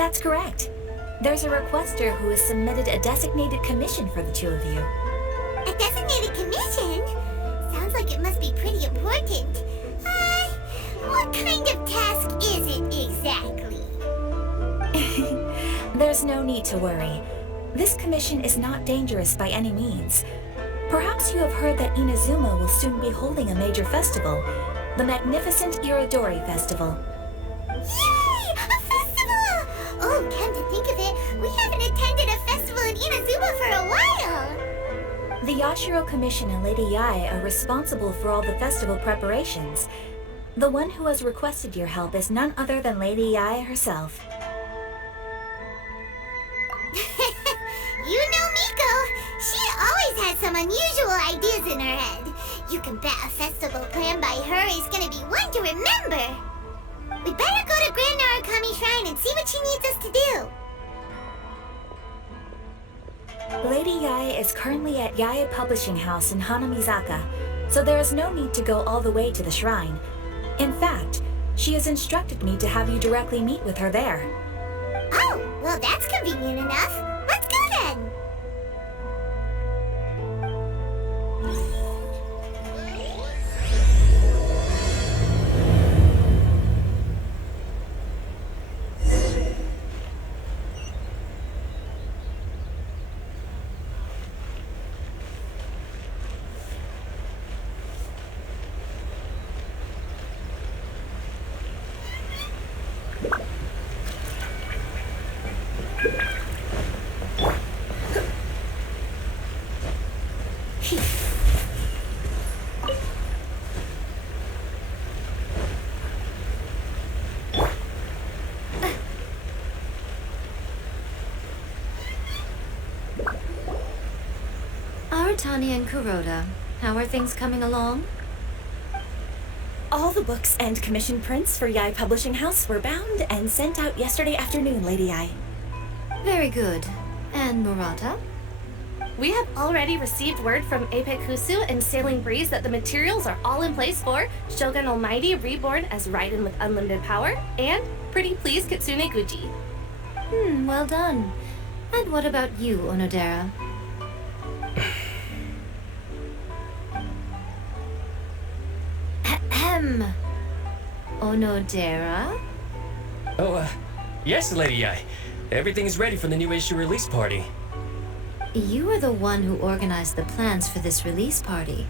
That's correct. There's a requester who has submitted a designated commission for the two of you. A designated commission? Sounds like it must be pretty important. What kind of task is it exactly? There's no need to worry. This commission is not dangerous by any means. Perhaps you have heard that Inazuma will soon be holding a major festival, the magnificent Irodori Festival. Yay! A festival! Oh, come to think of it, we haven't attended a festival in Inazuma for a while! The Yashiro Commission and Lady Yae are responsible for all the festival preparations. The one who has requested your help is none other than Lady Yae herself. You know Miko! She always has some unusual ideas in her head. You can bet a festival planned by her is gonna be one to remember. We better go to Grand Narukami Shrine and see what she needs us to do. Lady Yae is currently at Yae Publishing House in Hanamizaka, so there is no need to go all the way to the shrine. In fact, she has instructed me to have you directly meet with her there. Oh, well that's convenient enough. Let's go then! Tani and Kuroda, how are things coming along? All the books and commission prints for Yae Publishing House were bound and sent out yesterday afternoon, Lady Yae. Very good. And Murata? We have already received word from Apekusu and Sailing Breeze that the materials are all in place for Shogun Almighty Reborn as Raiden with Unlimited Power and Pretty Please Kitsune Guji. Well done. And what about you, Onodera? Onodera? Oh, yes, Lady Yae. Everything is ready for the new issue release party. You are the one who organized the plans for this release party.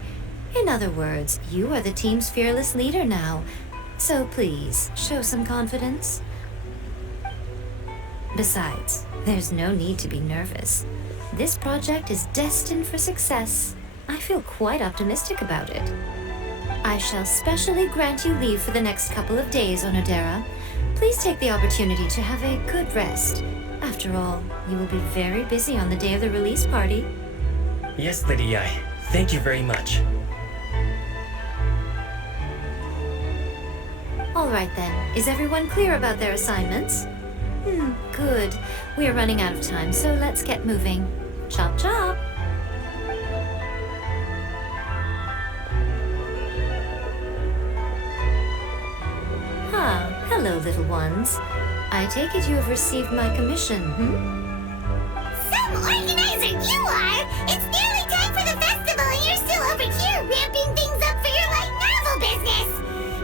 In other words, you are the team's fearless leader now. So please, show some confidence. Besides, there's no need to be nervous. This project is destined for success. I feel quite optimistic about it. I shall specially grant you leave for the next couple of days, Onodera. Please take the opportunity to have a good rest. After all, you will be very busy on the day of the release party. Yes, Lady Yae. Thank you very much. All right then. Is everyone clear about their assignments? Good. We are running out of time, so let's get moving. Chop chop! Hello, little ones. I take it you have received my commission, Some organizer you are! It's nearly time for the festival and you're still over here ramping things up for your light novel business!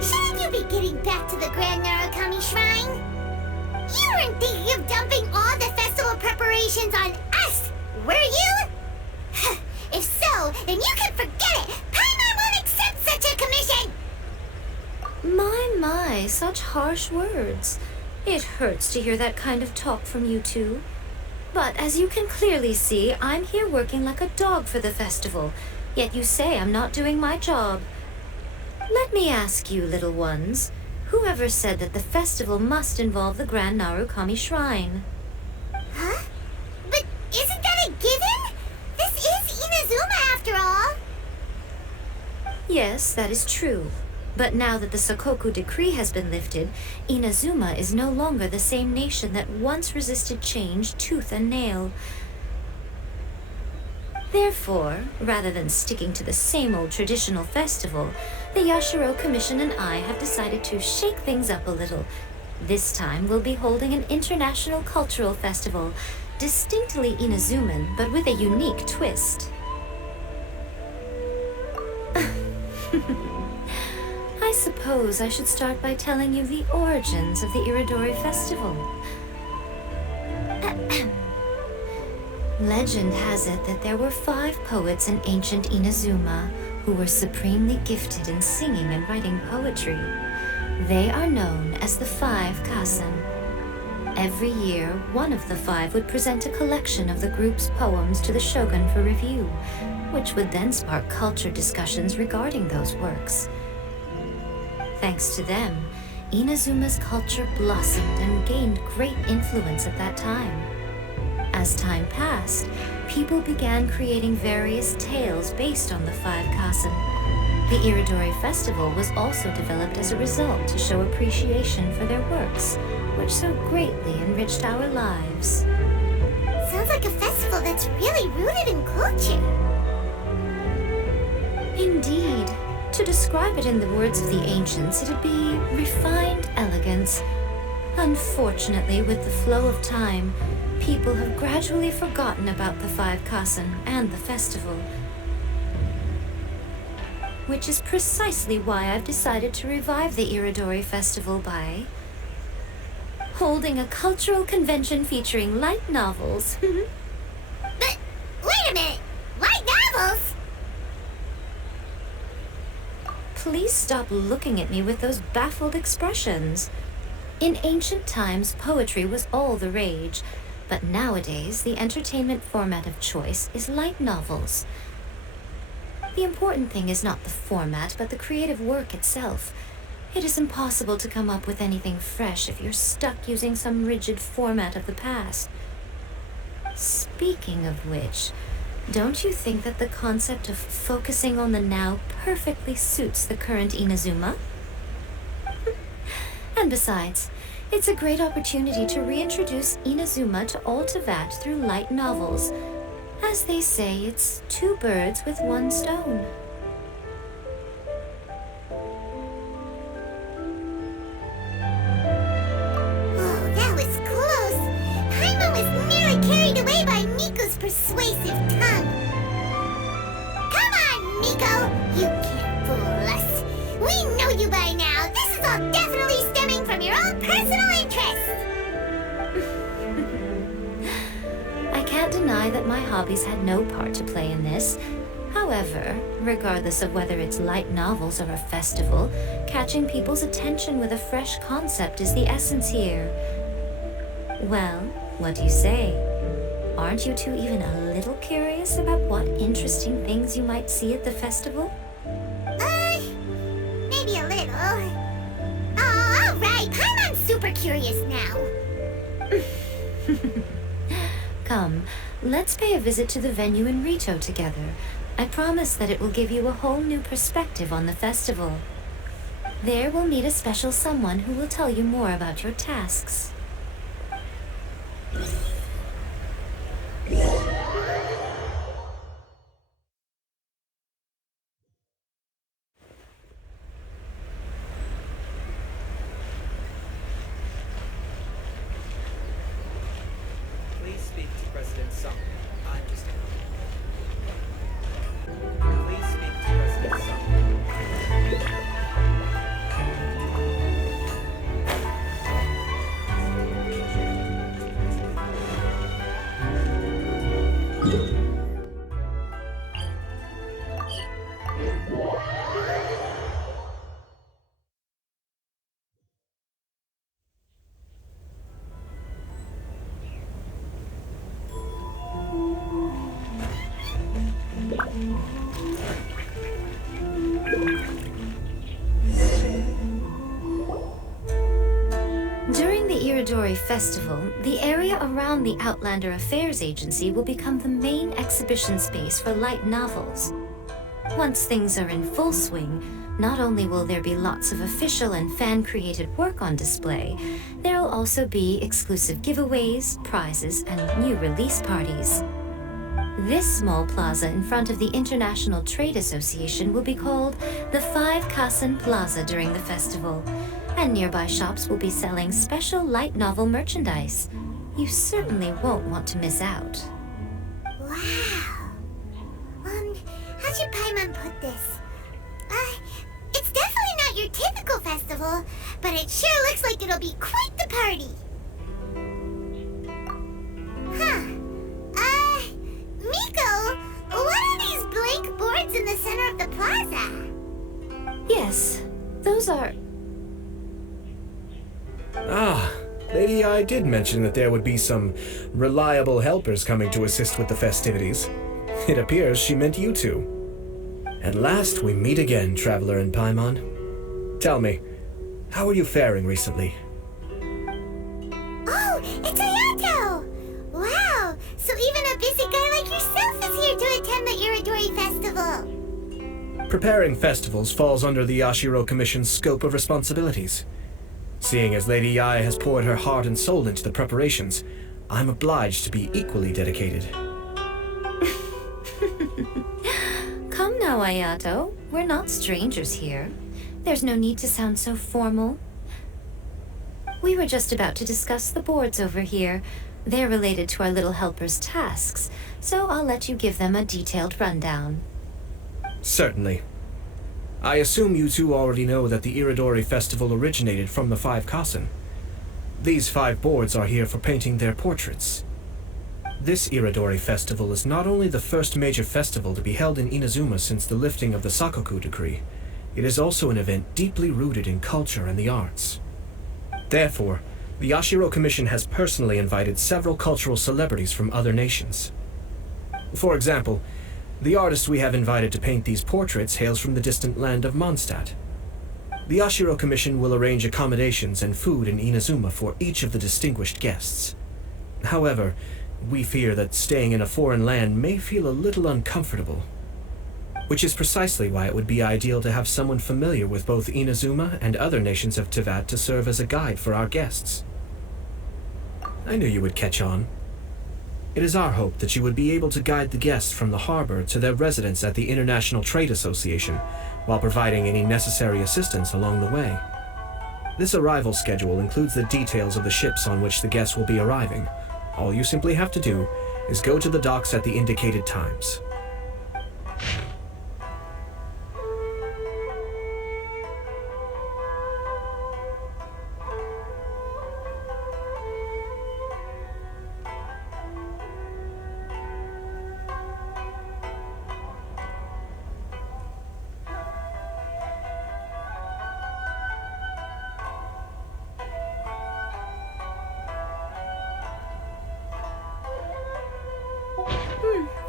Shouldn't you be getting back to the Grand Narukami Shrine? You weren't thinking of dumping all the festival preparations on us, were you? If so, then you can forget it! Paimon won't accept such a commission! My, such harsh words. It hurts to hear that kind of talk from you two. But as you can clearly see, I'm here working like a dog for the festival, yet you say I'm not doing my job. Let me ask you, little ones, whoever said that the festival must involve the Grand Narukami Shrine? Huh? But isn't that a given? This is Inazuma after all! Yes, that is true. But now that the Sakoku decree has been lifted, Inazuma is no longer the same nation that once resisted change tooth and nail. Therefore, rather than sticking to the same old traditional festival, the Yashiro Commission and I have decided to shake things up a little This time we'll be holding an international cultural festival, distinctly Inazuman, but with a unique twist. I suppose I should start by telling you the origins of the Irodori festival. Legend has it that there were 5 poets in ancient Inazuma who were supremely gifted in singing and writing poetry. They are known as the 5 Kaisen. Every year, one of the 5 would present a collection of the group's poems to the shogun for review, which would then spark culture discussions regarding those works. Thanks to them, Inazuma's culture blossomed and gained great influence at that time. As time passed, people began creating various tales based on the 5 Kaisen. The Irodori festival was also developed as a result to show appreciation for their works, which so greatly enriched our lives. Sounds like a festival that's really rooted in culture. Indeed. To describe it in the words of the ancients, it'd be refined elegance. Unfortunately, with the flow of time, people have gradually forgotten about the 5 Kaisen and the festival. Which is precisely why I've decided to revive the Irodori festival by holding a cultural convention featuring light novels. But, wait a minute! Light novels? Please stop looking at me with those baffled expressions. In ancient times, poetry was all the rage, but nowadays the entertainment format of choice is light novels. The important thing is not the format, but the creative work itself. It is impossible to come up with anything fresh if you're stuck using some rigid format of the past. Speaking of which, don't you think that the concept of focusing on the now perfectly suits the current Inazuma? And besides, it's a great opportunity to reintroduce Inazuma to all Teyvat through light novels. As they say, it's 2 birds with 1 stone. Oh, that was close. Paimon was nearly carried away by Miko's persuasive tongue. Come on, Miko! You can't fool us. We know you by now. This is all definitely stemming from your own personal interest. I can't deny that my hobbies had no part to play in this. However, regardless of whether it's light novels or a festival, catching people's attention with a fresh concept is the essence here. Well, what do you say? Aren't you two even a little curious about what interesting things you might see at the festival? Maybe a little. Oh, all right. Paimon's super curious now. Come, let's pay a visit to the venue in Ritou together. I promise that it will give you a whole new perspective on the festival. There we'll meet a special someone who will tell you more about your tasks. Please speak to President Sung. I'm just... Please speak to President Sung. During the Irodori Festival, the area around the Outlander Affairs Agency will become the main exhibition space for light novels. Once things are in full swing, not only will there be lots of official and fan-created work on display, there'll also be exclusive giveaways, prizes, and new release parties. This small plaza in front of the International Trade Association will be called the 5 Kaisen Plaza during the festival, And nearby shops will be selling special light novel merchandise. You certainly won't want to miss out. Wow. How should Paimon put this? It's definitely not your typical festival, but it sure looks like it'll be quite the party. Miko, what are these blank boards in the center of the plaza? Yes, those are... Ah, Lady Yae did mention that there would be some reliable helpers coming to assist with the festivities. It appears she meant you two. At last we meet again, Traveler and Paimon. Tell me, how are you faring recently? Oh, it's Ayato! Wow, so even a busy guy like yourself is here to attend the Irodori Festival. Preparing festivals falls under the Yashiro Commission's scope of responsibilities. Seeing as Lady Yae has poured her heart and soul into the preparations, I'm obliged to be equally dedicated. Come now, Ayato. We're not strangers here. There's no need to sound so formal. We were just about to discuss the boards over here. They're related to our little helper's tasks, so I'll let you give them a detailed rundown. Certainly. I assume you two already know that the Irodori Festival originated from the 5 Kaisen. These 5 boards are here for painting their portraits. This Irodori Festival is not only the first major festival to be held in Inazuma since the lifting of the Sakoku decree, it is also an event deeply rooted in culture and the arts. Therefore, the Yashiro Commission has personally invited several cultural celebrities from other nations. For example, the artist we have invited to paint these portraits hails from the distant land of Mondstadt. The Yashiro Commission will arrange accommodations and food in Inazuma for each of the distinguished guests. However, we fear that staying in a foreign land may feel a little uncomfortable, which is precisely why it would be ideal to have someone familiar with both Inazuma and other nations of Teyvat to serve as a guide for our guests. I knew you would catch on. It is our hope that you would be able to guide the guests from the harbor to their residence at the International Trade Association, while providing any necessary assistance along the way. This arrival schedule includes the details of the ships on which the guests will be arriving. All you simply have to do is go to the docks at the indicated times.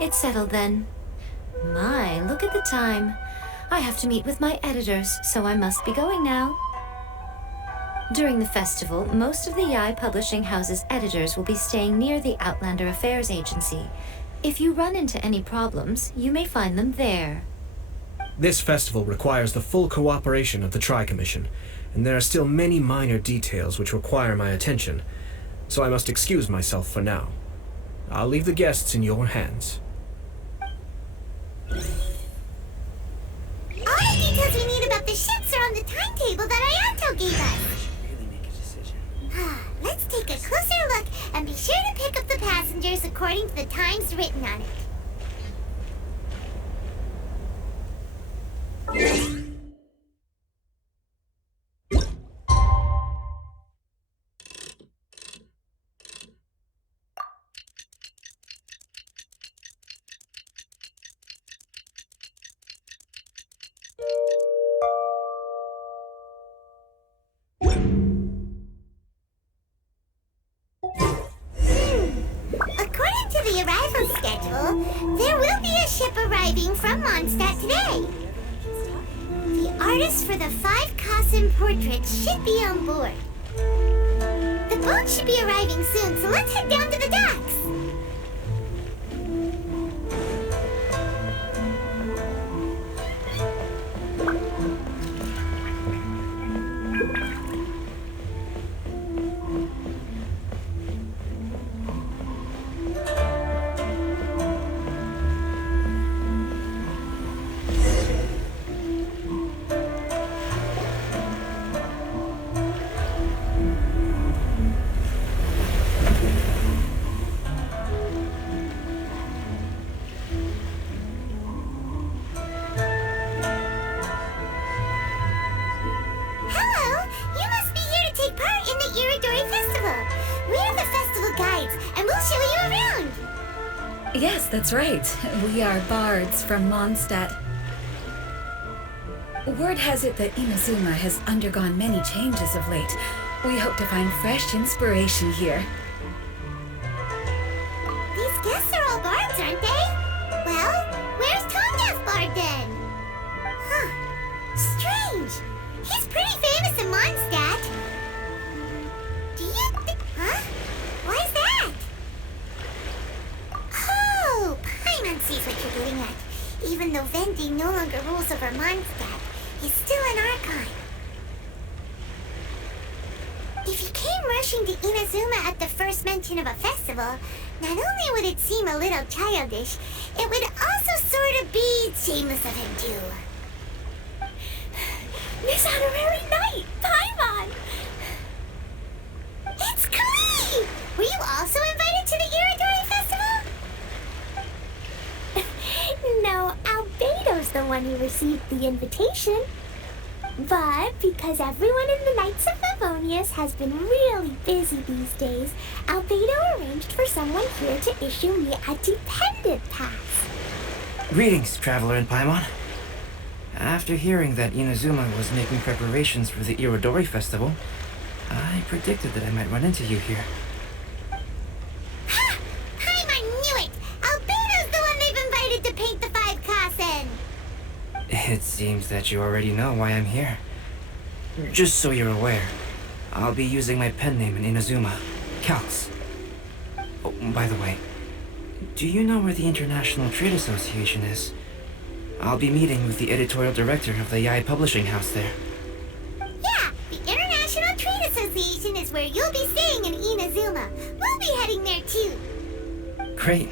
It's settled then. My, look at the time. I have to meet with my editors, so I must be going now. During the festival, most of the Yae Publishing House's editors will be staying near the Outlander Affairs Agency. If you run into any problems, you may find them there. This festival requires the full cooperation of the Tri-Commission, and there are still many minor details which require my attention, so I must excuse myself for now. I'll leave the guests in your hands. All the details we need about the ships are on the timetable that Ayato gave us. Let's take a closer look and be sure to pick up the passengers according to the times written on it. According to the arrival schedule, there will be a ship arriving from Mondstadt today. The artist for the 5 Kaisen portraits should be on board. The boat should be arriving soon, so let's head down to the docks. Yes, that's right. We are bards from Mondstadt. Word has it that Inazuma has undergone many changes of late. We hope to find fresh inspiration here. These guests are all bards, aren't they? Well, where's Tanya's bard then? Huh. Strange. He's pretty famous in Mondstadt. Do you huh? Why is that? Oh, Paimon sees what you're getting at. Even though Vendi no longer rules over Mondstadt, he's still an archon. If you came rushing to Inazuma at the first mention of a festival, not only would it seem a little childish, it would also sort of be shameless of him too. Miss Honorary Knight, Paimon! It's Klee! Were you also invited to the Irodori Festival? No, Albedo's the one who received the invitation. But because everyone in the Knights of Favonius has been really busy these days, Albedo arranged for someone here to issue me a dependent pass. Greetings, Traveler and Paimon. After hearing that Inazuma was making preparations for the Irodori Festival, I predicted that I might run into you here. Ha! Paimon knew it! Albedo's the one they've invited to paint the 5 Kaisen! It seems that you already know why I'm here. Just so you're aware, I'll be using my pen name in Inazuma, Calx. Oh, by the way, do you know where the International Trade Association is? I'll be meeting with the editorial director of the Yae publishing house there. Yeah, the International Trade Association is where you'll be staying in Inazuma. We'll be heading there too. Great.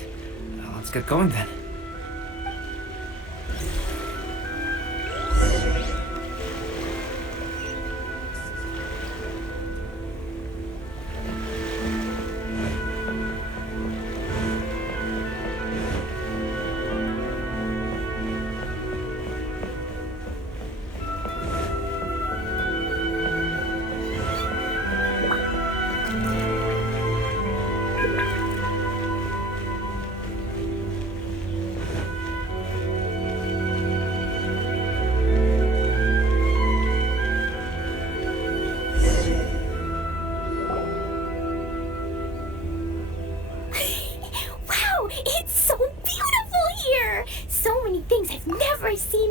Let's get going then.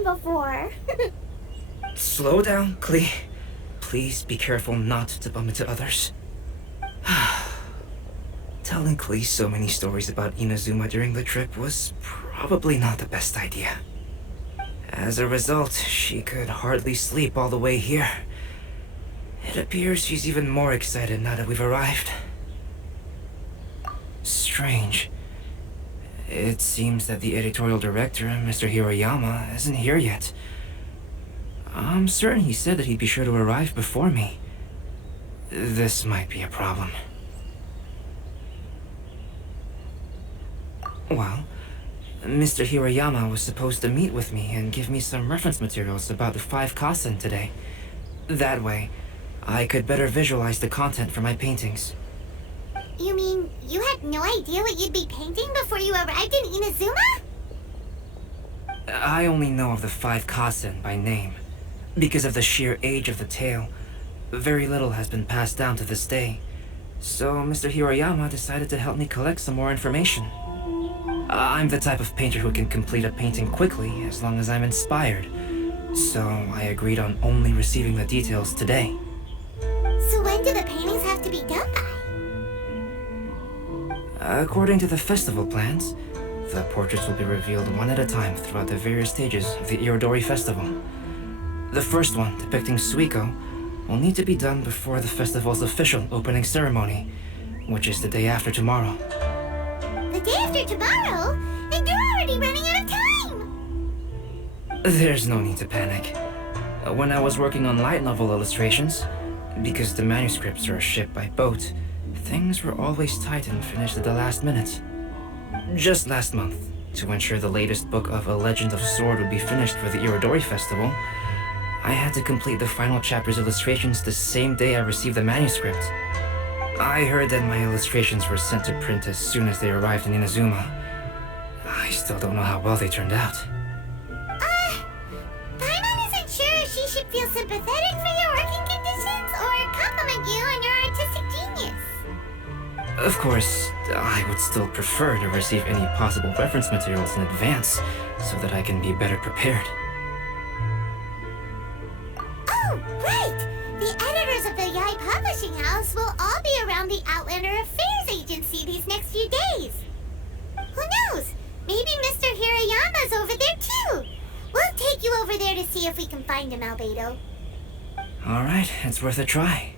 Before. Slow down, Klee. Please be careful not to bump into others. Telling Klee so many stories about Inazuma during the trip was probably not the best idea. As a result, she could hardly sleep all the way here. It appears she's even more excited now that we've arrived. Strange. It seems that the editorial director, Mr. Hiroyama, isn't here yet. I'm certain he said that he'd be sure to arrive before me. This might be a problem. Well, Mr. Hiroyama was supposed to meet with me and give me some reference materials about the 5 Kaisen today. That way, I could better visualize the content for my paintings. You mean you had no idea what you'd be painting before you arrived in Inazuma? I only know of the 5 Kaisen by name. Because of the sheer age of the tale, very little has been passed down to this day. So Mr. Hiroyama decided to help me collect some more information. I'm the type of painter who can complete a painting quickly as long as I'm inspired. So I agreed on only receiving the details today. So when do the paintings have to be done by? According to the festival plans, the portraits will be revealed one at a time throughout the various stages of the Irodori Festival. The first one, depicting Suikou, will need to be done before the festival's official opening ceremony, which is the day after tomorrow. The day after tomorrow? And you're already running out of time! There's no need to panic. When I was working on light novel illustrations, because the manuscripts are shipped by boat, things were always tight and finished at the last minute. Just last month, to ensure the latest book of A Legend of Sword would be finished for the Irodori Festival, I had to complete the final chapter's illustrations the same day I received the manuscript. I heard that my illustrations were sent to print as soon as they arrived in Inazuma, I still don't know how well they turned out. Paimon isn't sure if she should feel sympathetic for your working conditions or compliment you on your artistic genius. Of course, I would still prefer to receive any possible reference materials in advance so that I can be better prepared. Oh, right! The editors of the Yae Publishing House will all be around the Outlander Affairs Agency these next few days. Who knows? Maybe Mr. Hirayama's over there too. We'll take you over there to see if we can find him, Albedo. Alright, it's worth a try.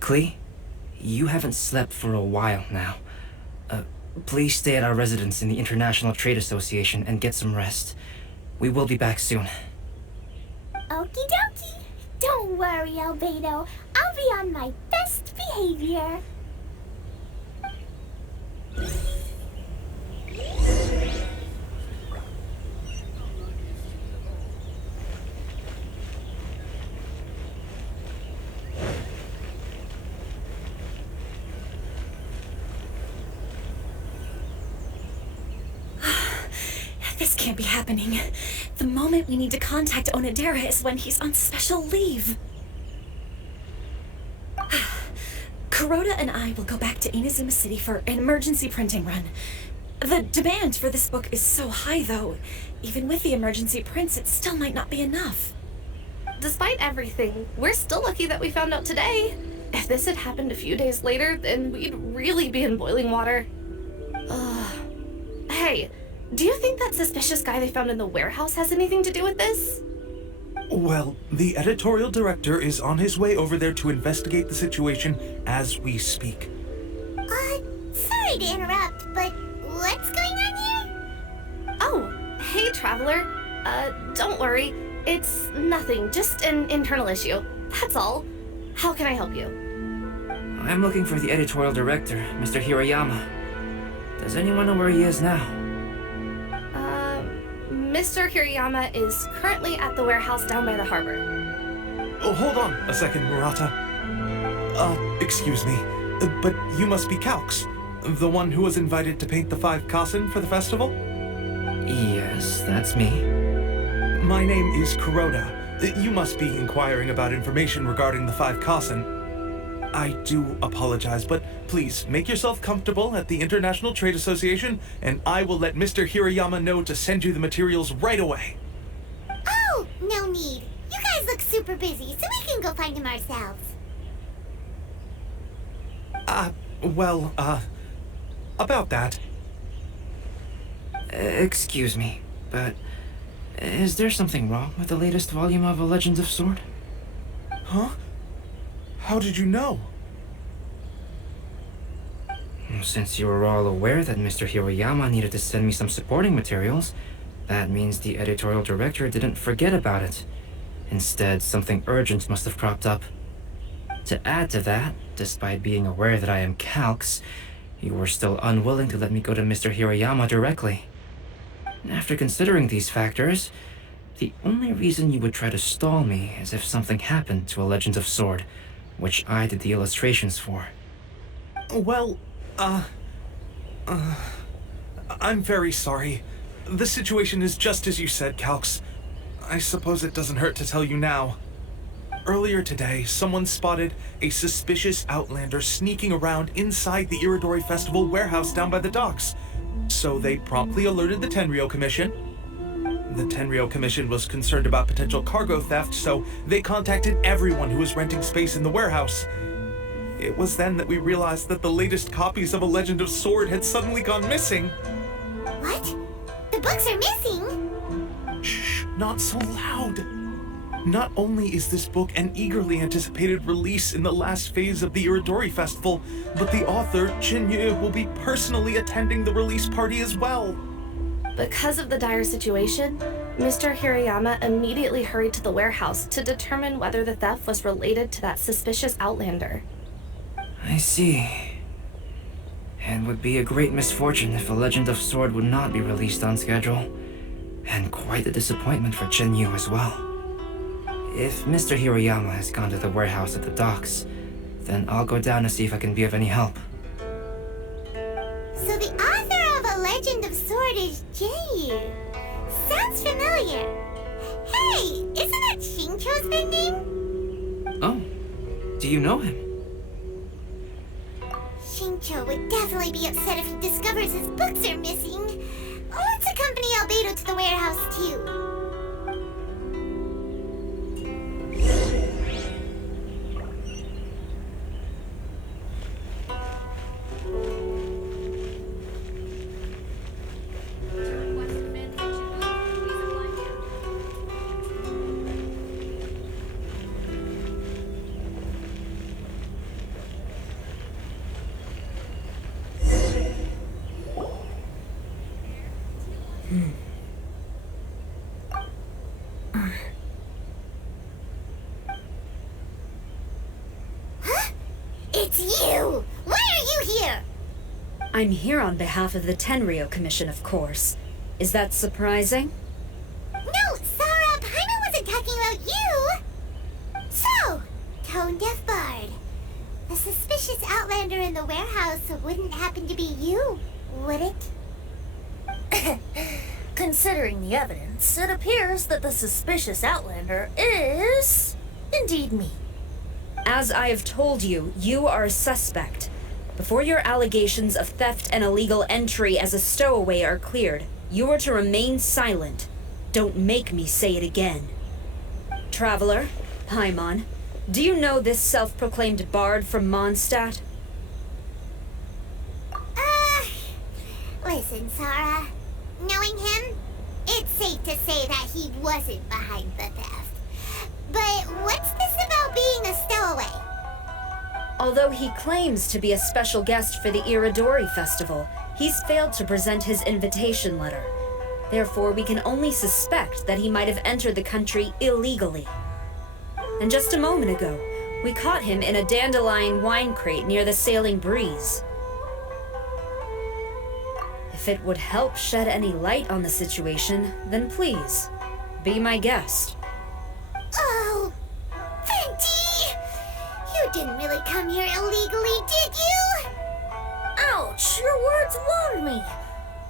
Klee, you haven't slept for a while now. Please stay at our residence in the International Trade Association and get some rest. We will be back soon. Okie dokie. Don't worry, Albedo. I'll be on my best behavior. This can't be happening. The moment we need to contact Onodera is when he's on special leave. Kuroda and I will go back to Inazuma City for an emergency printing run. The demand for this book is so high, though. Even with the emergency prints, it still might not be enough. Despite everything, we're still lucky that we found out today. If this had happened a few days later, then we'd really be in boiling water. Hey, do you think that suspicious guy they found in the warehouse has anything to do with this? Well, the editorial director is on his way over there to investigate the situation as we speak. Sorry to interrupt, but what's going on here? Oh, hey, Traveler. Don't worry. It's nothing, just an internal issue. That's all. How can I help you? I'm looking for the editorial director, Mr. Hirayama. Does anyone know where he is now? Mr. Hirayama is currently at the warehouse down by the harbor. Oh, hold on a second, Murata. Excuse me, but you must be Calx, the one who was invited to paint the 5 Kaisen for the festival? Yes, that's me. My name is Kuroda. You must be inquiring about information regarding the 5 Kaisen. I do apologize, but please make yourself comfortable at the International Trade Association, and I will let Mr. Hirayama know to send you the materials right away. Oh, no need. You guys look super busy, so we can go find him ourselves. About that. Excuse me, but is there something wrong with the latest volume of A Legend of Sword? Huh? How did you know? Since you were all aware that Mr. Hirayama needed to send me some supporting materials, that means the editorial director didn't forget about it. Instead, something urgent must have cropped up. To add to that, despite being aware that I am Calx, you were still unwilling to let me go to Mr. Hirayama directly. After considering these factors, the only reason you would try to stall me is if something happened to A Legend of Sword, which I did the illustrations for. Well, I'm very sorry. The situation is just as you said, Calx. I suppose it doesn't hurt to tell you now. Earlier today, someone spotted a suspicious outlander sneaking around inside the Irodori Festival warehouse down by the docks. So they promptly alerted the Tenryou Commission. The Tenryou Commission was concerned about potential cargo theft, so they contacted everyone who was renting space in the warehouse. It was then that we realized that the latest copies of A Legend of Sword had suddenly gone missing. What? The books are missing? Shh, not so loud. Not only is this book an eagerly anticipated release in the last phase of the Irodori Festival, but the author, Chin-Yu, will be personally attending the release party as well. Because of the dire situation, Mr. Hirayama immediately hurried to the warehouse to determine whether the theft was related to that suspicious outlander. I see. It would be a great misfortune if A Legend of Sword would not be released on schedule, and quite a disappointment for Chin-Yu as well. If Mr. Hirayama has gone to the warehouse at the docks, then I'll go down to see if I can be of any help. So the author of A legend of Sword is Jae. Sounds familiar. Hey, isn't that Shincho's pen name? Oh, do you know him? Shincho would definitely be upset if he discovers his books are missing. Let's accompany Albedo to the warehouse too. It's you! Why are you here? I'm here on behalf of the Tenryou Commission, of course. Is that surprising? No, Sarah, Paimon wasn't talking about you! So, tone-deaf bard. The suspicious outlander in the warehouse wouldn't happen to be you, would it? Considering the evidence, it appears that the suspicious outlander is indeed me. As I have told you, you are a suspect. Before your allegations of theft and illegal entry as a stowaway are cleared, you are to remain silent. Don't make me say it again. Traveler, Paimon, do you know this self-proclaimed bard from Mondstadt? Listen, Sarah. Knowing him, it's safe to say that he wasn't behind the theft. But what's this about being a stowaway? Although he claims to be a special guest for the Irodori festival, he's failed to present his invitation letter. Therefore, we can only suspect that he might have entered the country illegally. And just a moment ago, we caught him in a dandelion wine crate near the Sailing Breeze. If it would help shed any light on the situation, then please, be my guest. Oh, Venti! You didn't really come here illegally, did you? Ouch, your words wound me.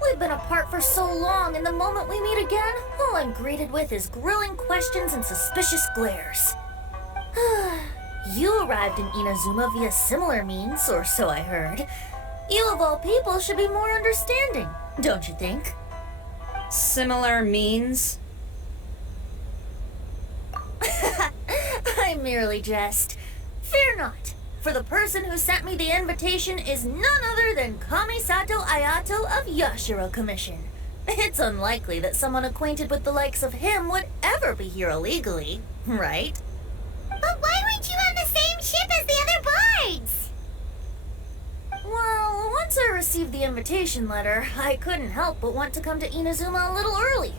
We've been apart for so long, and the moment we meet again, all I'm greeted with is grilling questions and suspicious glares. You arrived in Inazuma via similar means, or so I heard. You of all people should be more understanding, don't you think? Similar means? I merely jest. Fear not, for the person who sent me the invitation is none other than Kamisato Ayato of Yashiro Commission. It's unlikely that someone acquainted with the likes of him would ever be here illegally, right? But why weren't you on the same ship as the other bards? Well, once I received the invitation letter, I couldn't help but want to come to Inazuma a little early.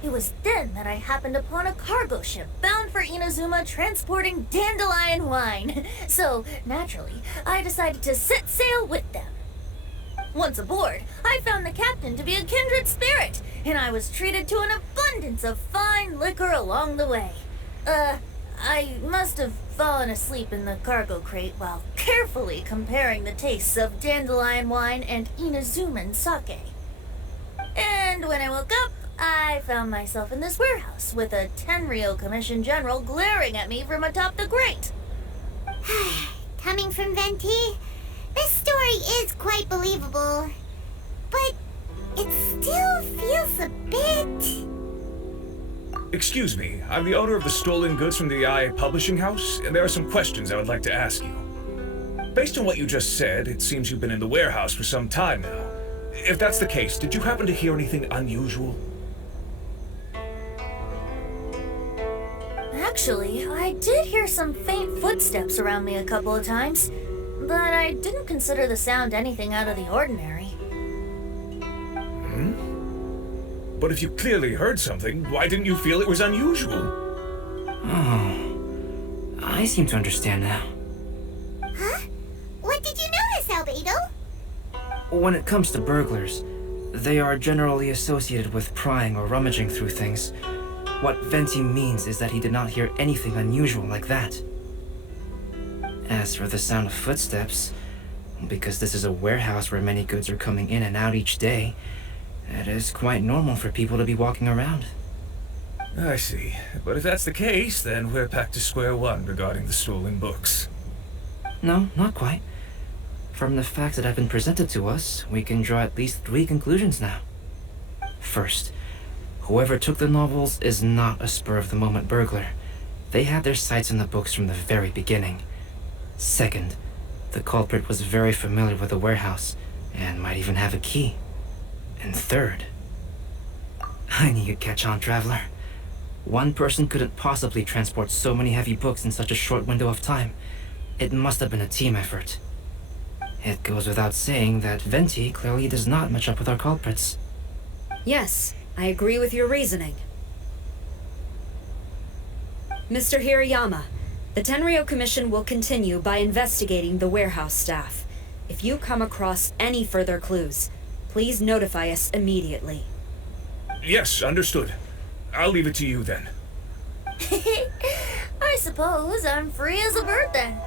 It was then that I happened upon a cargo ship bound for Inazuma transporting dandelion wine. So, naturally, I decided to set sail with them. Once aboard, I found the captain to be a kindred spirit, and I was treated to an abundance of fine liquor along the way. I must have fallen asleep in the cargo crate while carefully comparing the tastes of dandelion wine and Inazuman sake. And when I woke up, I found myself in this warehouse with a Tenryou Commission general glaring at me from atop the grate. Coming from Venti, this story is quite believable. But it still feels a bit... Excuse me, I'm the owner of the stolen goods from the Yae publishing house, and there are some questions I would like to ask you. Based on what you just said, it seems you've been in the warehouse for some time now. If that's the case, did you happen to hear anything unusual? Actually, I did hear some faint footsteps around me a couple of times, but I didn't consider the sound anything out of the ordinary. But if you clearly heard something, why didn't you feel it was unusual? Oh, I seem to understand now. Huh? What did you notice, Albedo? When it comes to burglars, they are generally associated with prying or rummaging through things. What Venti means is that he did not hear anything unusual like that. As for the sound of footsteps, Because this is a warehouse where many goods are coming in and out each day, it is quite normal for people to be walking around. I see. But if that's the case, then we're back to square one regarding the stolen books. No, not quite. From the facts that have been presented to us, we can draw at least 3 conclusions now. First, whoever took the novels is not a spur-of-the-moment burglar. They had their sights on the books from the very beginning. Second, the culprit was very familiar with the warehouse, and might even have a key. And third, I knew you'd catch on, Traveler. One person couldn't possibly transport so many heavy books in such a short window of time. It must have been a team effort. It goes without saying that Venti clearly does not match up with our culprits. Yes, I agree with your reasoning. Mr. Hirayama, the Tenryou Commission will continue by investigating the warehouse staff. If you come across any further clues, please notify us immediately. Yes, understood. I'll leave it to you then. I suppose I'm free as a bird then.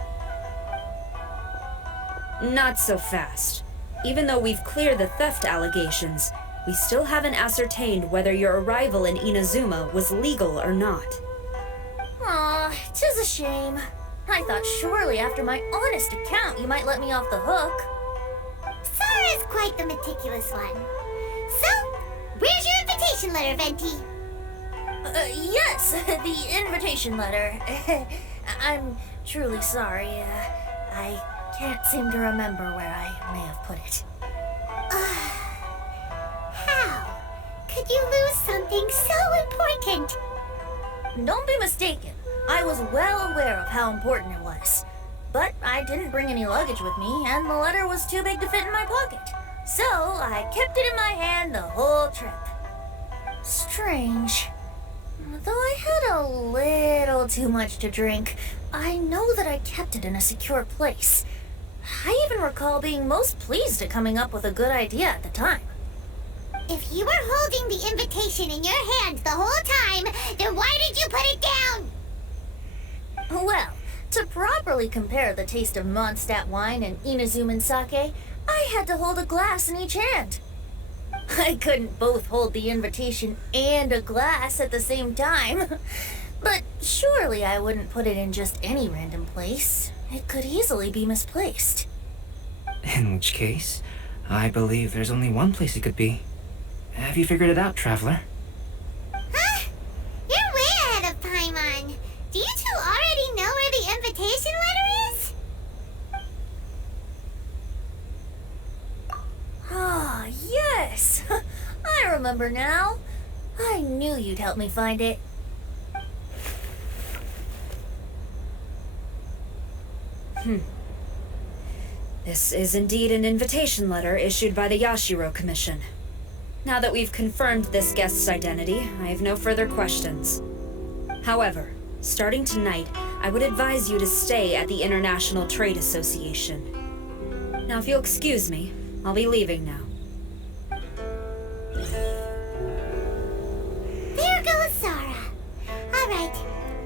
Not so fast. Even though we've cleared the theft allegations, we still haven't ascertained whether your arrival in Inazuma was legal or not. Aw, 'tis a shame. I thought surely after my honest account you might let me off the hook. Sœur is quite the meticulous one. So, where's your invitation letter, Venti? Yes, the invitation letter. I'm truly sorry. I can't seem to remember where I may have put it. How could you lose something so important? Don't be mistaken. I was well aware of how important it was. But I didn't bring any luggage with me, and the letter was too big to fit in my pocket. So I kept it in my hand the whole trip. Strange. Though I had a little too much to drink, I know that I kept it in a secure place. I even recall being most pleased at coming up with a good idea at the time. If you were holding the invitation in your hand the whole time, then why did you put it down? Well, to properly compare the taste of Mondstadt wine and Inazuman sake, I had to hold a glass in each hand. I couldn't both hold the invitation and a glass at the same time. But surely I wouldn't put it in just any random place. It could easily be misplaced. In which case, I believe there's only one place it could be. Have you figured it out, Traveler? Huh? You're way ahead of Paimon. Do you two already know where the invitation letter is? Ah, yes! I remember now. I knew you'd help me find it. This is indeed an invitation letter issued by the Yashiro Commission. Now that we've confirmed this guest's identity, I have no further questions. However, starting tonight, I would advise you to stay at the International Trade Association. Now, if you'll excuse me, I'll be leaving now. There goes Sara. All right,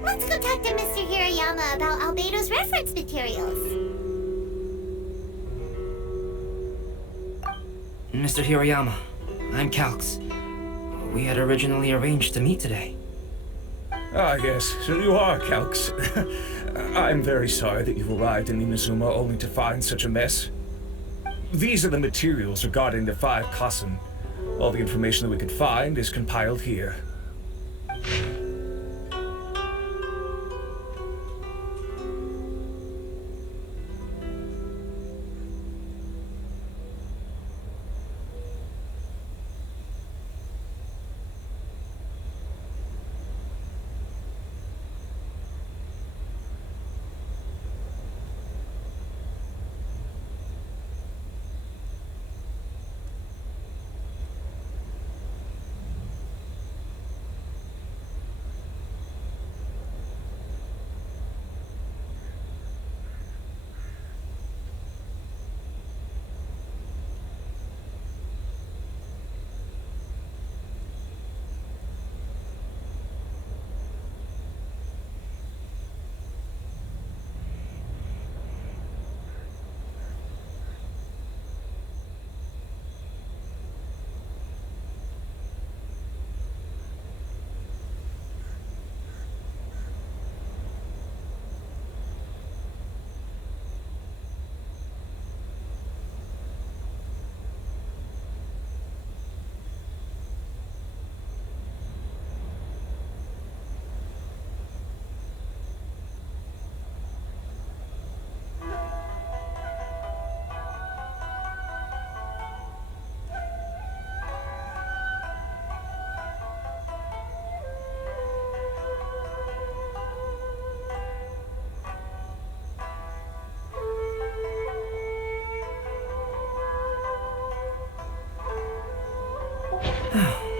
let's go talk to Mr. Hirayama about Albedo's reference materials. Mr. Hirayama, I'm Calx. We had originally arranged to meet today. Ah, yes, so you are, Calx. I'm very sorry that you've arrived in Inazuma only to find such a mess. These are the materials regarding the 5 Kaisen. All the information that we could find is compiled here.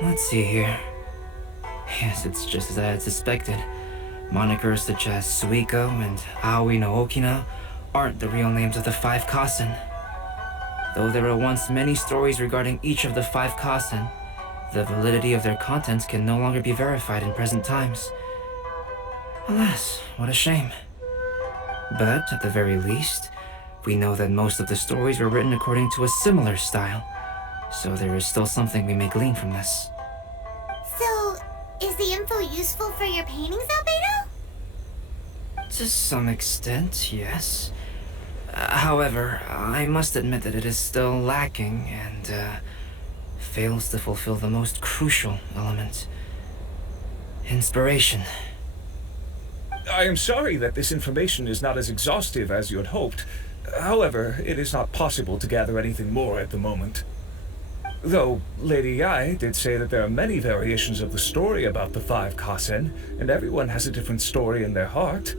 Let's see here. Yes, it's just as I had suspected. Monikers such as Suikou and Aoi no Okina aren't the real names of the 5 Kaisen. Though there were once many stories regarding each of the 5 Kaisen, the validity of their contents can no longer be verified in present times. Alas, what a shame. But, at the very least, we know that most of the stories were written according to a similar style, so there is still something we may glean from this. So, is the info useful for your paintings, Albedo? To some extent, yes. However, I must admit that it is still lacking and fails to fulfill the most crucial element. Inspiration. I am sorry that this information is not as exhaustive as you had hoped. However, it is not possible to gather anything more at the moment. Though, Lady Yae did say that there are many variations of the story about the 5 Kaisen, and everyone has a different story in their heart.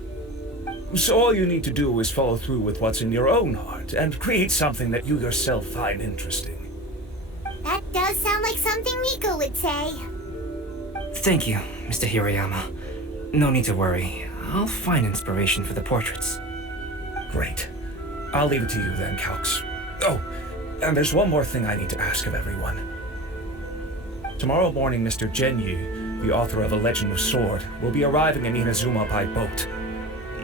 So all you need to do is follow through with what's in your own heart, and create something that you yourself find interesting. That does sound like something Miko would say. Thank you, Mr. Hirayama. No need to worry. I'll find inspiration for the portraits. Great. I'll leave it to you then, Calx. Oh, and there's one more thing I need to ask of everyone. Tomorrow morning, Mr. Genyu, the author of A Legend of Sword, will be arriving in Inazuma by boat.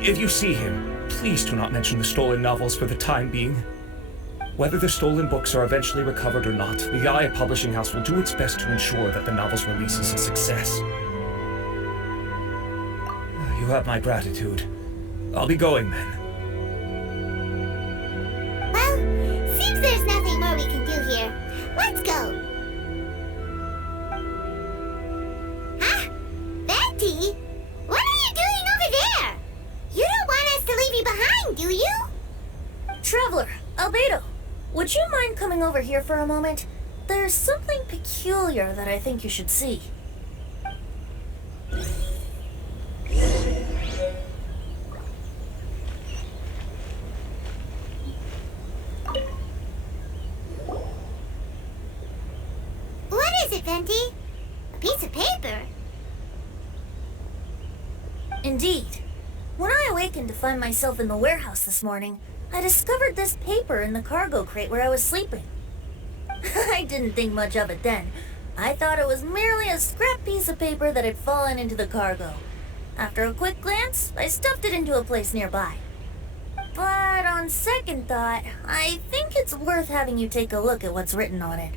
If you see him, please do not mention the stolen novels for the time being. Whether the stolen books are eventually recovered or not, the Yae Publishing House will do its best to ensure that the novel's release is a success. You have my gratitude. I'll be going then. Well, seems there's nothing more we can do here. Let's go. Huh? Betty? What are you doing over there? You don't want us to leave you behind, do you? Traveler, Albedo, would you mind coming over here for a moment? There's something peculiar that I think you should see. What is it, Venti? A piece of paper? Indeed. When I awakened to find myself in the warehouse this morning, I discovered this paper in the cargo crate where I was sleeping. I didn't think much of it then. I thought it was merely a scrap piece of paper that had fallen into the cargo. After a quick glance, I stuffed it into a place nearby. But on second thought, I think it's worth having you take a look at what's written on it.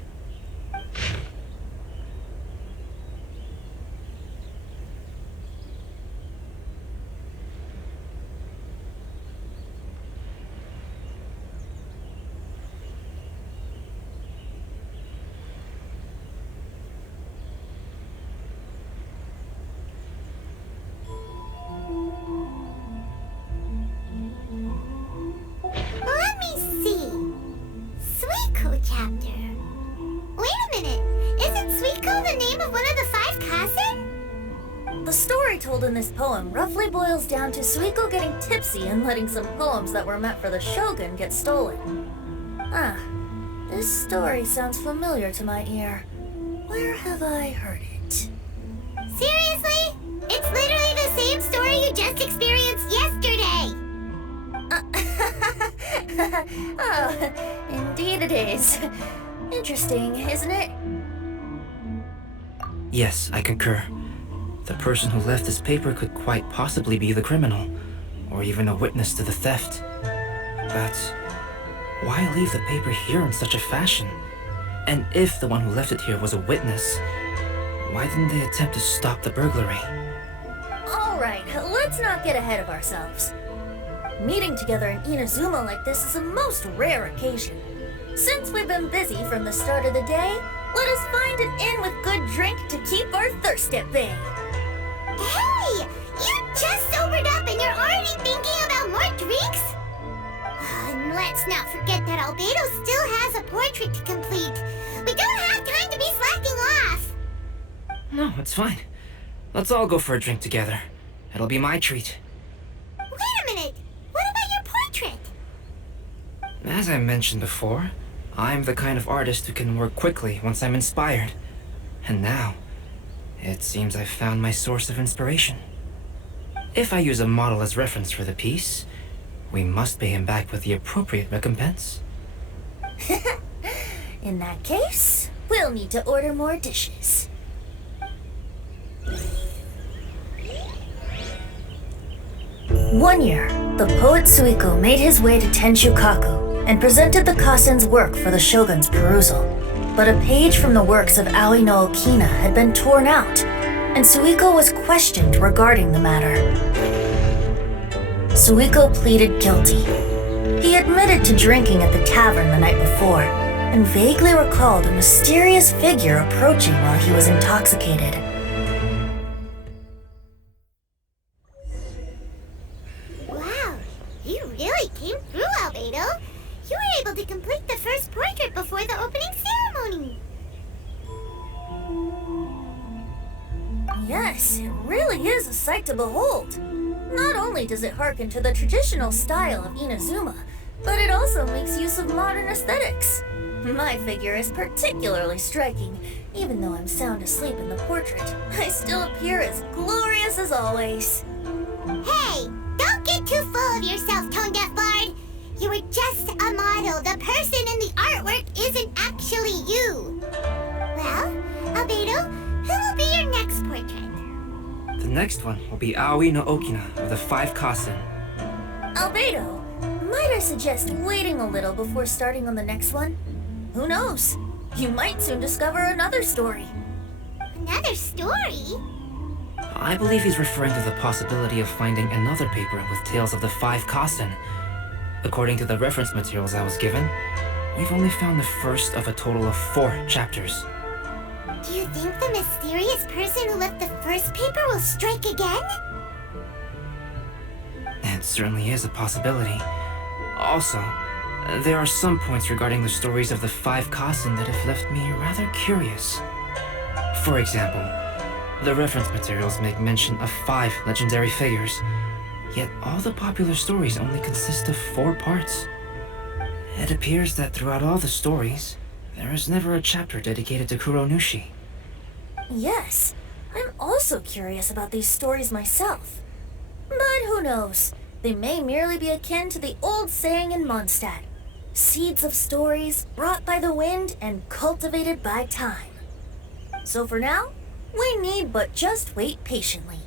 Let me see. Suikou chapter. Wait a minute. Isn't Suikou the name of one of the 5 Kaisen? The story told in this poem roughly boils down to Suikou getting tipsy and letting some poems that were meant for the shogun get stolen. Ah, this story sounds familiar to my ear. Where have I heard it? Seriously? It's literally the same story you just experienced yesterday. Oh, indeed it is. Interesting, isn't it? Yes, I concur. The person who left this paper could quite possibly be the criminal, or even a witness to the theft. But why leave the paper here in such a fashion? And if the one who left it here was a witness, why didn't they attempt to stop the burglary? Alright, let's not get ahead of ourselves. Meeting together in Inazuma like this is a most rare occasion. Since we've been busy from the start of the day, let us find an inn with good drink to keep our thirst at bay. Hey! You just sobered up and you're already thinking about more drinks? And let's not forget that Albedo still has a portrait to complete. We don't have time to be slacking off. No, it's fine. Let's all go for a drink together. It'll be my treat. Wait a minute. What about your portrait? As I mentioned before, I'm the kind of artist who can work quickly once I'm inspired. And now, it seems I've found my source of inspiration. If I use a model as reference for the piece, we must pay him back with the appropriate recompense. In that case, we'll need to order more dishes. One year, the poet Suikou made his way to Tenshukaku and presented the Kasen's work for the shogun's perusal. But a page from the works of Aoi no Okina had been torn out, and Suikou was questioned regarding the matter. Suikou pleaded guilty. He admitted to drinking at the tavern the night before, and vaguely recalled a mysterious figure approaching while he was intoxicated. Wow, you really came through, Albedo. You were able to complete the first portrait before the opening ceremony. Yes, it really is a sight to behold. Not only does it harken to the traditional style of Inazuma, but it also makes use of modern aesthetics. My figure is particularly striking. Even though I'm sound asleep in the portrait, I still appear as glorious as always. Hey, don't get too full of yourself, tone-deaf bard. You were just a model. The person in the artwork isn't actually you. Well, Albedo, who will be your next portrait? The next one will be Aoi no Okina of the 5 Kaisen. Albedo, might I suggest waiting a little before starting on the next one? Who knows? You might soon discover another story. Another story? I believe he's referring to the possibility of finding another paper with tales of the 5 Kaisen. According to the reference materials I was given, we've only found the first of a total of 4 chapters. Do you think the mysterious person who left the first paper will strike again? It certainly is a possibility. Also, there are some points regarding the stories of the 5 Kaisen that have left me rather curious. For example, the reference materials make mention of 5 legendary figures, yet all the popular stories only consist of 4 parts. It appears that throughout all the stories, there is never a chapter dedicated to Kuronushi. Yes, I'm also curious about these stories myself. But who knows? They may merely be akin to the old saying in Mondstadt: seeds of stories brought by the wind and cultivated by time. So for now, we need but just wait patiently.